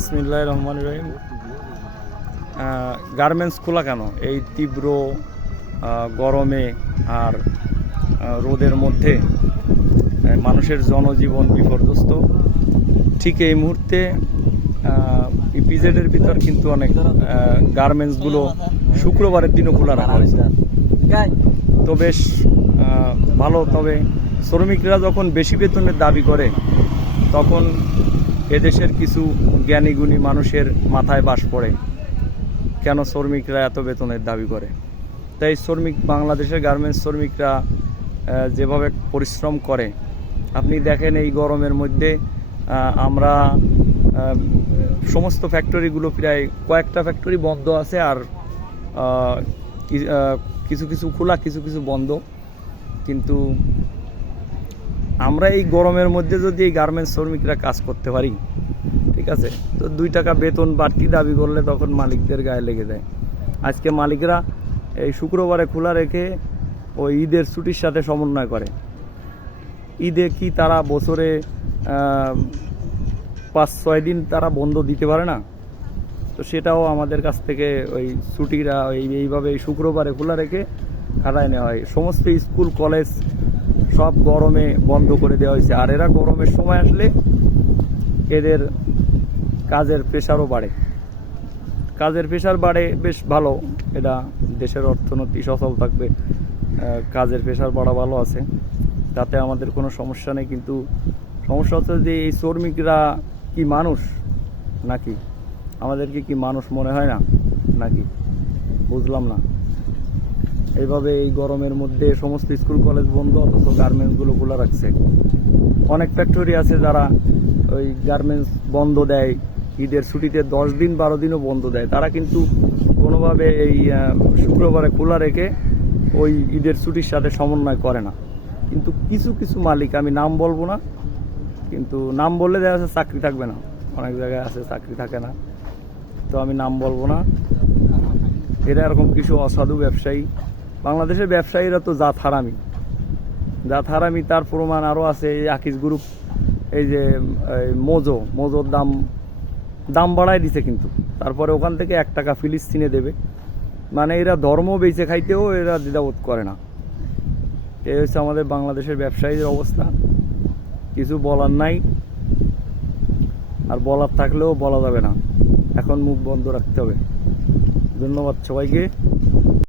বিসমিল্লাহ রহমান রহিম। গার্মেন্টস খোলা কেন? এই তীব্র গরমে আর রোদের মধ্যে মানুষের জনজীবন বিপর্যস্ত। ঠিক এই মুহূর্তে ইপিজেডের ভিতর কিন্তু অনেক গার্মেন্টসগুলো শুক্রবারের দিনও খোলা রাখা হয়েছে। তো বেশ ভালো। তবে শ্রমিকরা যখন বেশি বেতনের দাবি করে, তখন এদেশের কিছু জ্ঞানীগুণী মানুষের মাথায় বাস পড়ে। কেন শ্রমিকরা এত বেতনের দাবি করে? তাই শ্রমিক, বাংলাদেশের গার্মেন্টস শ্রমিকরা যেভাবে পরিশ্রম করে, আপনি দেখেন এই গরমের মধ্যে আমরা সমস্ত ফ্যাক্টরিগুলো প্রায় কয়েকটা ফ্যাক্টরি বন্ধ আছে আর কিছু কিছু খোলা, কিছু কিছু বন্ধ। কিন্তু আমরা এই গরমের মধ্যে যদি এই গার্মেন্টস শ্রমিকরা কাজ করতে পারি, ঠিক আছে? তো দুই টাকা বেতন বাড়তি দাবি করলে তখন মালিকদের গায়ে লেগে যায়। আজকে মালিকরা এই শুক্রবারে খোলা রেখে ওই ঈদের ছুটির সাথে সমন্বয় করে। ঈদে কি তারা বছরে পাঁচ, ছয় দিন তারা বন্ধ দিতে পারে না? তো সেটাও আমাদের কাছ থেকে ওই ছুটিরা ওই এইভাবে এই শুক্রবারে খোলা রেখে খাটায় নেওয়া হয়। সমস্ত স্কুল, কলেজ সব গরমে বন্ধ করে দেওয়া হয়েছে। আর এরা গরমের সময় আসলে এদের কাজের প্রেশারও বাড়ে। কাজের প্রেশার বাড়ে, বেশ ভালো। এটা দেশের অর্থনীতি সচল থাকবে। কাজের প্রেশার বাড়া ভালো আছে। তাতে আমাদের কোনো সমস্যা নেই, কিন্তু সমস্যা হচ্ছে যে এই শ্রমিকরা কি মানুষ নাকি? আমাদেরকে কি মানুষ মনে হয় না? নাকি? বুঝলাম না। এইভাবে এই গরমের মধ্যে সমস্ত স্কুল, কলেজ বন্ধ, অথচ গার্মেন্টসগুলো খোলা রাখছে। অনেক ফ্যাক্টরি আছে যারা ওই গার্মেন্টস বন্ধ দেয়, ঈদের ছুটিতে দশ দিন, বারো দিনও বন্ধ দেয়। তারা কিন্তু কোনোভাবে এই শুক্রবারে খোলা রেখে ওই ঈদের ছুটির সাথে সমন্বয় করে না। কিন্তু কিছু কিছু মালিক, আমি নাম বলব না, কিন্তু নাম বললে দেখা যাচ্ছে চাকরি থাকবে না। অনেক জায়গায় আছে, চাকরি থাকে না। তো আমি নাম বলব না। এরা এরকম কিছু অসাধু ব্যবসায়ী। বাংলাদেশের ব্যবসায়ীরা তো জাত হারামি। জাত হারামি, তার প্রমাণ আরও আছে এই আকিস গ্রুপ, এই যে মোজো, মোজোর দাম দাম বাড়ায় দিছে কিন্তু। তারপরে ওখান থেকে এক টাকা ফিলিস্তিনে দেবে। মানে এরা ধর্ম বেঁচে খাইতেও এরা দ্বিধাবোধ করে না। এই হচ্ছে আমাদের বাংলাদেশের ব্যবসায়ীদের অবস্থা। কিছু বলার নাই। আর বলার থাকলেও বলা যাবে না। এখন মুখ বন্ধ রাখতে হবে। ধন্যবাদ সবাইকে।